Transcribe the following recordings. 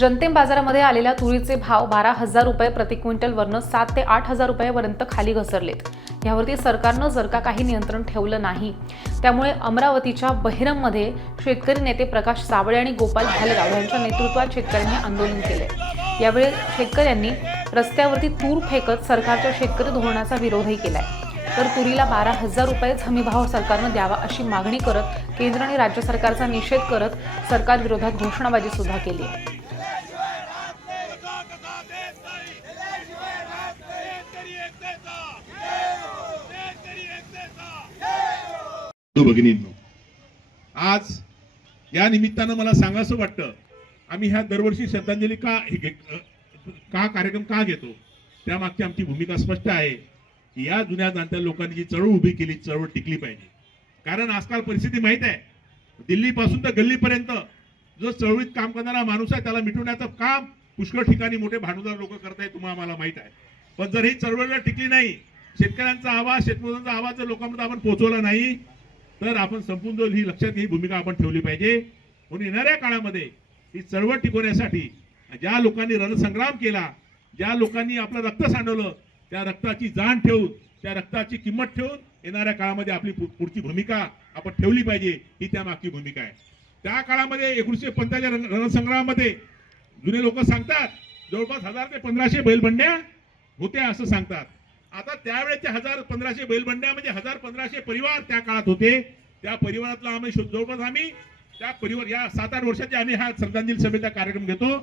जनतेम बाजारामध्ये आलेल्या तुरीचे भाव 12,000 रुपये प्रति क्विंटलवरनं 7 ते 8,000 रुपयापर्यंत खाली घसरलेत। यावरती सरकारनं जर का काही नियंत्रण ठेवलं नाही त्यामुळे अमरावतीच्या बहिरममध्ये शेतकरी नेते प्रकाश साबळे आणि गोपाल भालेराव यांच्या नेतृत्वात शेतकऱ्यांनी आंदोलन केले। यावेळी शेतकऱ्यांनी रस्त्यावरती तूर फेकत सरकारच्या शेतकरी धोरणाचा विरोधही केलाय। तर तुरीला 12,000 रुपये हमीभाव सरकारनं द्यावा अशी मागणी करत केंद्र आणि राज्य सरकारचा निषेध करत सरकार विरोधात घोषणाबाजी सुद्धा केली आहे। भगिनींनो, आज या निमित्तानं मला सांगायचं वाटतं, आम्ही ह्या दरवर्षी श्रद्धांजली का कार्यक्रम का घेतो त्यामागची आमची भूमिका स्पष्ट आहे की या जुन्या जाणत्या लोकांनी जी चळवळ उभी केली, चळवळ टिकली पाहिजे। कारण आजकाल परिस्थिती माहित आहे, दिल्ली पासून तर गल्लीपर्यंत जो चळवळीत काम करणारा माणूस आहे त्याला मिटवण्याचं काम पुष्कळ ठिकाणी मोठे भांडवलदार लोक करतायत, तुम्हाला मला माहित आहे। पण जर ही चळवळ टिकली नाही, शेतकऱ्यांचा आवाज, शेतमजुरांचा आवाज जर लोकांमध्ये आपण पोहोचवला नाही तर आपण संपूर्ण जाईल, ही लक्षात ही भूमिका आपण ठेवली पाहिजे। म्हणून येणाऱ्या काळामध्ये ही चळवळ टिकवण्यासाठी ज्या लोकांनी रणसंग्राम केला, ज्या लोकांनी आपलं रक्त सांडवलं, त्या रक्ताची जाण ठेवून, त्या रक्ताची किंमत ठेवून येणाऱ्या काळामध्ये आपली पुढची भूमिका आपण ठेवली पाहिजे, ही त्यामागची भूमिका आहे। त्या काळामध्ये 1950च्या रणसंग्रामामध्ये जुने लोक सांगतात जवळपास 1000 ते 1500 बैलबंड्या होत्या असं सांगतात। आता त्यावेळेच्या 1000-1500 बैलबंड्या म्हणजे 1000-1500 परिवार त्या काळात होते। त्या परिवारातला आम्ही जवळपास त्या परिवार या 7-8 वर्षाचे आम्ही हा श्रद्धांजली सभेचा कार्यक्रम घेतो।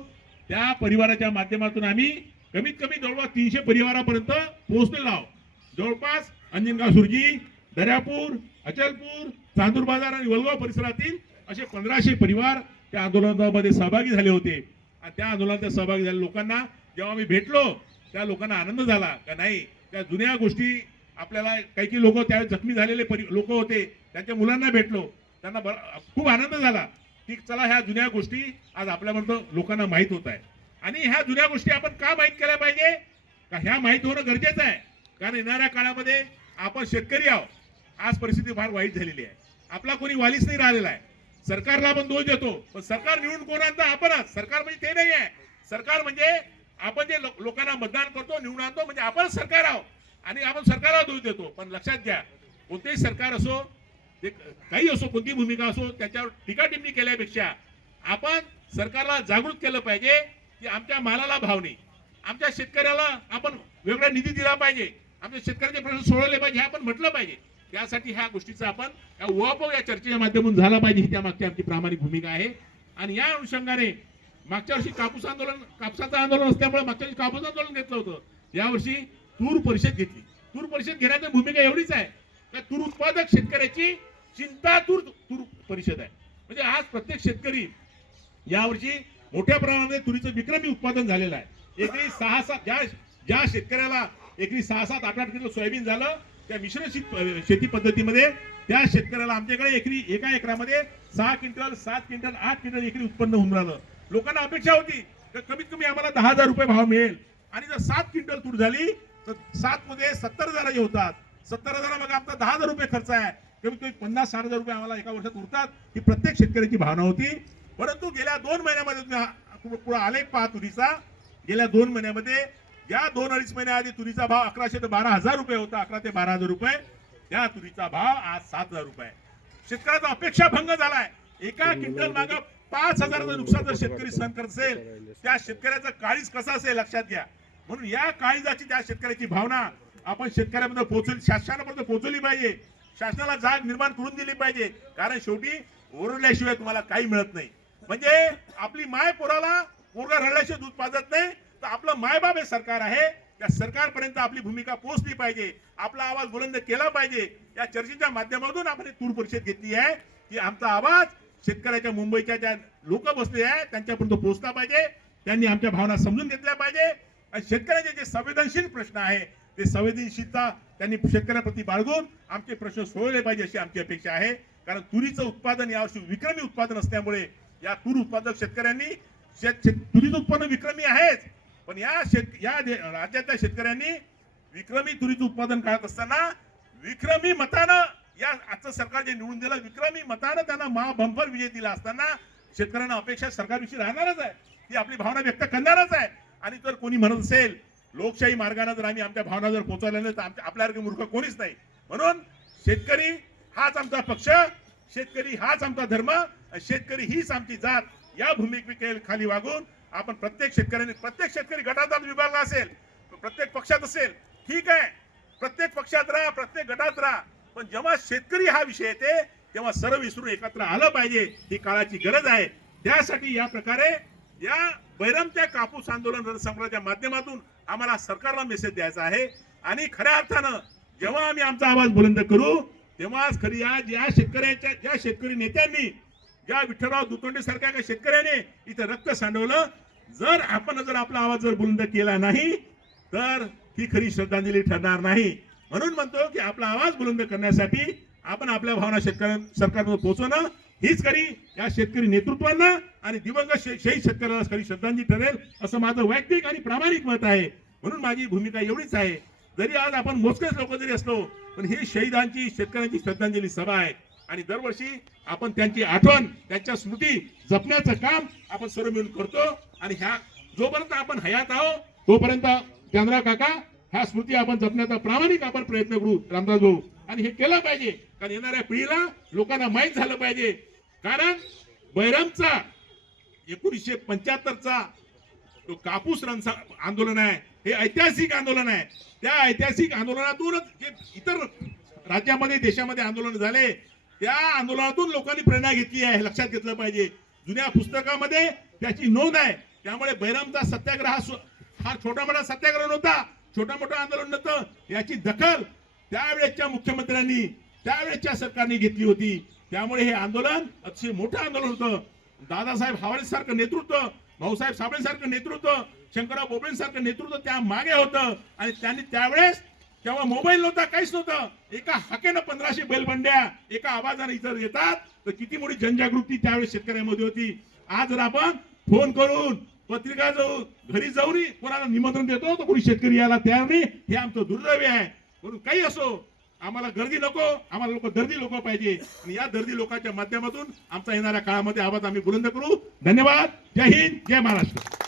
त्या परिवाराच्या माध्यमातून आम्ही कमीत कमी जवळपास 300 परिवारापर्यंत पोहोचलेलो आहोत। जवळपास अंजनगाव सुरजी, दर्यापूर, अचलपूर, चांदूर बाजार आणि वलगाव परिसरातील असे 1500 परिवार त्या आंदोलनामध्ये सहभागी झाले होते। आणि त्या आंदोलनात सहभागी झालेल्या लोकांना जेव्हा आम्ही भेटलो त्या लोकांना आनंद झाला का नाही, त्या जुन्या गोष्टी आपल्याला काही लोक त्यावेळेस जखमी झालेले लोक होते, त्यांच्या मुलांना भेटलो, त्यांना खूप आनंद झाला की चला ह्या जुन्या गोष्टी आज आपल्यापर्यंत लोकांना माहीत होत आहे। आणि ह्या जुन्या गोष्टी आपण का माहीत केल्या पाहिजे, का ह्या माहीत होणं गरजेचं आहे। कारण येणाऱ्या काळामध्ये आपण शेतकरी आहोत, आज परिस्थिती फार वाईट झालेली आहे, आपला कोणी वालीच नाही राहिलेला आहे। सरकारला आपण दोष देतो, पण सरकार निवडून कोण आणतं? आपणच। सरकार म्हणजे ते नाही आहे, सरकार म्हणजे आपण जे लोकांना मतदान करतो, निवडून आणतो, म्हणजे आपण सरकार आहोत आणि आपण सरकारला दोष देतो। पण लक्षात घ्या, कोणतेही सरकार असो, ते काही असो, कोणती भूमिका असो, त्याच्यावर टीका टिप्पणी केल्यापेक्षा आपण सरकारला जागृत केलं पाहिजे की आमच्या मालाला भाव नाही, आमच्या शेतकऱ्याला आपण वेगळा निधी दिला पाहिजे, आमच्या शेतकऱ्याचे प्रश्न सोडवले पाहिजे, हे आपण म्हटलं पाहिजे। त्यासाठी ह्या गोष्टीचा आपण या चर्चेच्या माध्यमातून झाला पाहिजे, ही त्यामागची आमची प्रामाणिक भूमिका आहे। आणि या अनुषंगाने मागच्या वर्षी कापसाचं आंदोलन असल्यामुळे मागच्या वर्षी कापूस आंदोलन घेतलं होतं, यावर्षी तूर परिषद घेतली। तूर परिषद घेण्याची भूमिका एवढीच आहे का तूर उत्पादक शेतकऱ्याची चिंता तूर परिषद आहे। म्हणजे आज प्रत्येक शेतकरी यावर्षी मोठ्या प्रमाणामध्ये तुरीचं विक्रमी उत्पादन झालेलं आहे। एकरी 6-7 ज्या शेतकऱ्याला एकरी 6-7, 8-8 किलो सोयाबीन झालं, त्या मिश्र शेती पद्धतीमध्ये त्या शेतकऱ्याला आमच्याकडे एका एकरामध्ये 6 क्विंटल, 7 क्विंटल, 8 क्विंटल एकरी उत्पन्न होऊन राहिलं। लोकांना अपेक्षा होती की कमीत कमी आम्हाला 10,000 रुपये भाव मिळेल, आणि जर 7 क्विंटल तूर झाली तर 7 मध्ये 70,000 होतात। 70,000 मग आमचा 10,000 रुपये खर्च आहे, कमीत कमी 50-60,000 रुपये आम्हाला एका वर्षात उरतात, ही प्रत्येक शेतकऱ्याची भावना होती। परंतु गेल्या 2 महिन्यामध्ये पुढे आलेख पहा तुरीचा, गेल्या 2 महिन्यामध्ये या 2-2.5 महिन्याआधी तुरीचा भाव 1100 ते 12,000 रुपये होता, 11 ते 12,000 रुपये। त्या तुरीचा भाव आज 7,000 रुपये। शेतकऱ्याचा अपेक्षा भंग झालाय। एका क्विंटल मागे 5,000चं नुकसान जर शेतकरी सहन करत असेल, त्या शेतकऱ्याचं काळीज कसं असेल लक्षात घ्या। म्हणून या काळीजाची त्या शेतकऱ्याची भावना आपण शेतकऱ्यामध्ये पोहोचवली, शासनापर्यंत पोहोचवली पाहिजे, शासनाला जाग निर्माण करून दिली पाहिजे। कारण शेवटी ओरडल्याशिवाय तुम्हाला काही मिळत नाही। म्हणजे आपली माय पोरगा रडल्याशिवाय दूध पाजत नाही, तर आपलं मायबाप हे सरकार आहे, त्या सरकारपर्यंत आपली भूमिका पोहोचली पाहिजे, आपला आवाज बुलंद केला पाहिजे। या चर्चेच्या माध्यमातून आपण तूर परिषद घेतली आहे की आमचा आवाज शेतकऱ्याच्या मुंबईच्या ज्या लोक बसले आहेत त्यांच्यापर्यंत पोहोचला पाहिजे, त्यांनी आमच्या भावना समजून घेतल्या पाहिजे। आणि शेतकऱ्याचे जे संवेदनशील प्रश्न आहे ते संवेदनशीलता त्यांनी शेतकऱ्याप्रती बाळगून आमचे प्रश्न सोडवले पाहिजे अशी आमची अपेक्षा आहे। कारण तुरीचं उत्पादन यावर्षी विक्रमी उत्पादन असल्यामुळे या तूर उत्पादक शेतकऱ्यांनी तुरीचं उत्पन्न विक्रमी आहेच, पण या राज्यातल्या शेतकऱ्यांनी विक्रमी तुरीचं उत्पादन काढत असताना विक्रमी मतानं या आजचं सरकार जे निवडून दिलं, विक्रमी मतानं त्यांना बंपर विजय दिला असताना शेतकऱ्यांना अपेक्षा सरकारविषयी राहणारच आहे ती आपली भावना व्यक्त करणारच आहे. आणि जर कोणी म्हणत असेल लोकशाही मार्गाने जर आम्ही आमच्या भावना जर पोहोचवल्या नाही तर आपल्यासारखे मूर्ख कोणीच नाही. म्हणून शेतकरी हाच आमचा पक्ष, शेतकरी हाच आमचा धर्म, शेतकरी हीच आमची जात, या भूमिकेखाली वागून आपण प्रत्येक शेतकरी गटात विभागला असेल, प्रत्येक पक्षात असेल, ठीक आहे, प्रत्येक पक्षात राहा, प्रत्येक गटात राहा, पण जेव्हा शेतकरी हा विषय येते तेव्हा सर्व विसरून एकत्र आलं पाहिजे. ही काळाची गरज आहे. त्यासाठी या प्रकारे या बैरमच्या कापूस आंदोलन रणसंग्रहाच्या माध्यमातून आम्हाला सरकारला मेसेज द्यायचा आहे. आणि खऱ्या अर्थानं जेव्हा आम्ही आमचा आवाज बुलंद करू तेव्हाच खरी ज्या शेतकरी नेत्यांनी, ज्या विठ्ठलराव दुतोंडे सारख्या काही शेतकऱ्याने इथं रक्त सांडवलं, जर आपला आवाज जर बुलंद केला नाही तर ही खरी श्रद्धांजली ठरणार नाही. म्हणून म्हणतो की आपला आवाज बुलंद करण्यासाठी आपण आपल्या भावना सरकारवर पोहोचवणं हीच खरी या शेतकरी नेतृत्वांना आणि दिवंगत शहीद शेतकऱ्याला खरी श्रद्धांजली ठरेल असं माझं वैयक्तिक आणि प्रामाणिक मत आहे. म्हणून माझी भूमिका एवढीच आहे. जरी आज आपण मोजकेच लोक जरी असलो पण ही शहीदांची, शेतकऱ्यांची श्रद्धांजली सभा आहे आणि दरवर्षी आपण त्यांची आठवण, त्यांच्या स्मृती जपण्याचं काम आपण सर्व मिळून करतो. आणि जोपर्यंत आपण हयात आहोत तोपर्यंत चंद्रा काका ह्या स्मृती आपण जपण्याचा प्रामाणिक आपण प्रयत्न करू रामदास भाऊ. आणि हे केलं पाहिजे कारण येणाऱ्या पिढीला लोकांना माहीत झालं पाहिजे. कारण बैरमचा 1975चा तो कापूस आंदोलन आहे, हे ऐतिहासिक आंदोलन आहे. त्या ऐतिहासिक आंदोलनातूनच जे इतर राज्यामध्ये देशामध्ये आंदोलन झाले त्या आंदोलनातून लोकांनी प्रेरणा घेतली आहे, लक्षात घेतलं पाहिजे. जुन्या पुस्तकामध्ये त्याची नोंद आहे. त्यामुळे बैरमचा सत्याग्रह हा छोटा मोठा सत्याग्रह नव्हता, छोटा मोठा आंदोलन नव्हतं. याची दखल त्यावेळेच्या मुख्यमंत्र्यांनी, त्यावेळेच्या सरकारने घेतली होती. त्यामुळे हे आंदोलन अतिशय मोठं आंदोलन होतं. दादासाहेब हावरे सारखं नेतृत्व, भाऊसाहेब साबळे सारखं नेतृत्व, शंकरराव बोबडे सारखं नेतृत्व त्या मागे होतं. आणि त्यांनी त्यावेळेस तेव्हा मोबाईल नव्हता, काहीच नव्हतं. एका हाकेनं 1500 बैलबंड्या एका आवाजाने इतर येतात तर किती मोठी जनजागृती त्यावेळेस शेतकऱ्यांमध्ये होती. आज जर आपण फोन करून, पत्रिका जाऊन, घरी जाऊन कोणाला निमंत्रण देतो तर कोणी शेतकरी यायला तयार नाही. हे आमचं दुर्दैव आहे. म्हणून काही असो, आम्हाला गर्दी नको, आम्हाला दर्दी लोक पाहिजे. आणि या दर्दी लोकांच्या माध्यमातून आमचा येणाऱ्या काळामध्ये आवाज आम्ही बुलंद करू. धन्यवाद. जय हिंद, जय महाराष्ट्र.